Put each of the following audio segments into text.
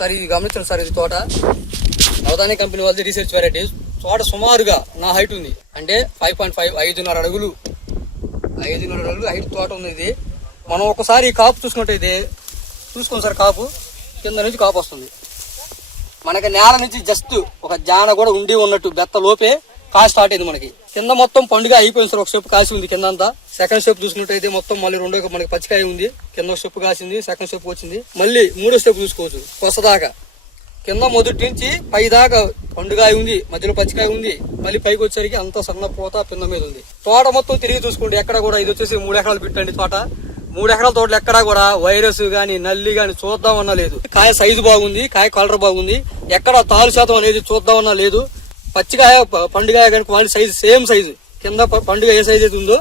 ఒకసారి ఇది గమనించండి సార్. ఇది తోట నవధాన్య కంపెనీ వాళ్ళది రీసెర్చ్ వెరైటీస్. తోట సుమారుగా నా హైట్ ఉంది అంటే 5.5 5.5 అడుగులు హైట్ తోట ఉంది. ఇది మనం ఒకసారి కాపు చూసుకుంటే చూసుకోండి సార్. కాపు కింద నుంచి కాపు వస్తుంది. మనకి నేల నుంచి జస్ట్ ఒక జాన కూడా ఉండి ఉన్నట్టు బెత్త లోపే కాయ స్టార్ట్ అయింది. మనకి కింద మొత్తం పండుగ అయిపోయింది సార్. ఒక స్టెప్ కాసి ఉంది కింద అంతా. సెకండ్ స్టెప్ చూసుకున్నట్టయితే మొత్తం మళ్ళీ రెండో మనకి పచ్చికాయ ఉంది. కింద ఒక స్టెప్ కాసింది, సెకండ్ స్టెప్ వచ్చింది. మళ్ళీ మూడో స్టెప్ చూసుకోవచ్చు. కొసదాకా కింద మొదటి నుంచి పై దాకా పండుగాయ ఉంది, మధ్యలో పచ్చికాయ ఉంది. మళ్ళీ పైకి వచ్చేసరికి అంత సన్న పూత పింద మీద ఉంది. తోట మొత్తం తిరిగి చూసుకోండి. ఎక్కడ కూడా ఇది వచ్చేసి 3 ఎకరాలు పెట్టండి తోట. 3 ఎకరాల తోటలు ఎక్కడా కూడా వైరస్ గాని నల్లి గాని చూద్దామన్నా లేదు. కాయ సైజు బాగుంది, కాయ కలర్ బాగుంది. ఎక్కడ తాలు శాతం అనేది చూద్దామన్నా లేదు. పచ్చికాయ పండుగాయ కానీ క్వాలిటీ సైజు సేమ్ సైజు. కింద పండుగ ఏ సైజు అయితే ఉందో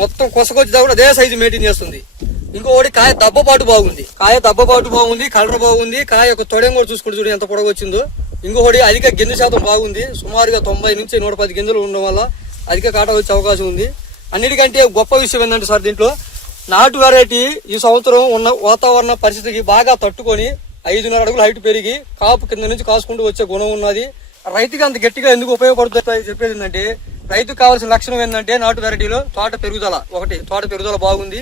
మొత్తం కొసకొచ్చి కూడా అదే సైజు మెయింటైన్ చేస్తుంది. ఇంకొకటి కాయ దబ్బపాటు బాగుంది, కలర్ బాగుంది. కాయ యొక్క తొడెం కూడా చూసుకుంటూ చూడండి ఎంత పొడవు వచ్చిందో. ఇంకొకటి అధిక గింజ శాతం బాగుంది. సుమారుగా 90 నుంచి 110 గింజలు ఉండడం వల్ల అధిక కాటా వచ్చే అవకాశం ఉంది. అన్నిటికంటే గొప్ప విషయం ఏంటంటే సార్, దీంట్లో నాటు వెరైటీ ఈ సంవత్సరం ఉన్న వాతావరణ పరిస్థితికి బాగా తట్టుకొని 5.5 అడుగులు హైట్ పెరిగి కాపు కింద నుంచి కాసుకుంటూ వచ్చే గుణం ఉన్నది. రైతుకి అంత గట్టిగా ఎందుకు ఉపయోగపడుతుంది చెప్పేది ఏంటంటే, రైతుకు కావాల్సిన లక్షణం ఏంటంటే నాటు వెరైటీలో తోట పెరుగుదల. తోట పెరుగుదల బాగుంది,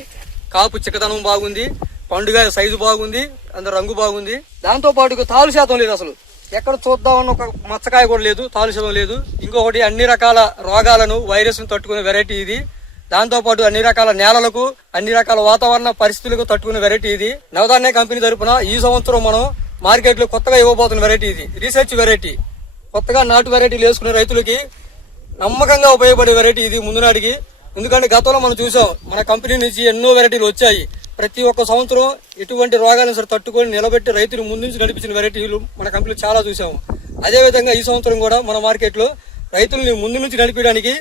కాపు చిక్కదనం బాగుంది, పండుగ సైజు బాగుంది, అందరు రంగు బాగుంది. దాంతో పాటు తాలు శాతం లేదు. అసలు ఎక్కడ చూద్దామన్న ఒక మచ్చకాయ కూడా లేదు, తాలు శాతం లేదు. ఇంకొకటి అన్ని రకాల రోగాలను వైరస్ ను తట్టుకునే వెరైటీ ఇది. దాంతో పాటు అన్ని రకాల నేలలకు, అన్ని రకాల వాతావరణ పరిస్థితులకు తట్టుకునే వెరైటీ ఇది. నవధాన్య కంపెనీ తరపున ఈ సంవత్సరం మనం మార్కెట్ లో కొత్తగా ఇవ్వబోతున్న వెరైటీ ఇది. Research variety. కొత్తగా నాటు వెరైటీలు వేసుకునే రైతులకి నమ్మకంగా ఉపయోగపడే వెరైటీ ఇది ముందు నాటికి. ఎందుకంటే గతంలో మనం చూసాం, మన కంపెనీ నుంచి ఎన్నో వెరైటీలు వచ్చాయి. ప్రతి ఒక్క సంవత్సరం ఎటువంటి రోగాలను సరే తట్టుకొని నిలబెట్టి రైతులు ముందు నుంచి నడిపించిన వెరైటీలు మన కంపెనీలో చాలా చూసాము. అదేవిధంగా ఈ సంవత్సరం కూడా మన మార్కెట్ లో రైతుల్ని ముందు నుంచి నడిపించడానికి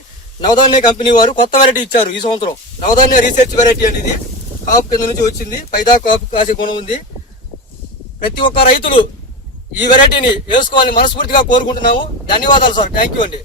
నవధాన్య కంపెనీ వారు కొత్త వెరైటీ ఇచ్చారు ఈ సంవత్సరం. నవధాన్య రీసెర్చ్ వెరైటీ అనేది కాపు కింద నుంచి వచ్చింది, పైదా కాపు కాసే గుణం ఉంది. ప్రతి ఒక్క రైతులు ఈ వెరైటీని వేసుకోవాలని మనస్ఫూర్తిగా కోరుకుంటున్నాము. ధన్యవాదాలు సార్. థ్యాంక్ యూ అండి.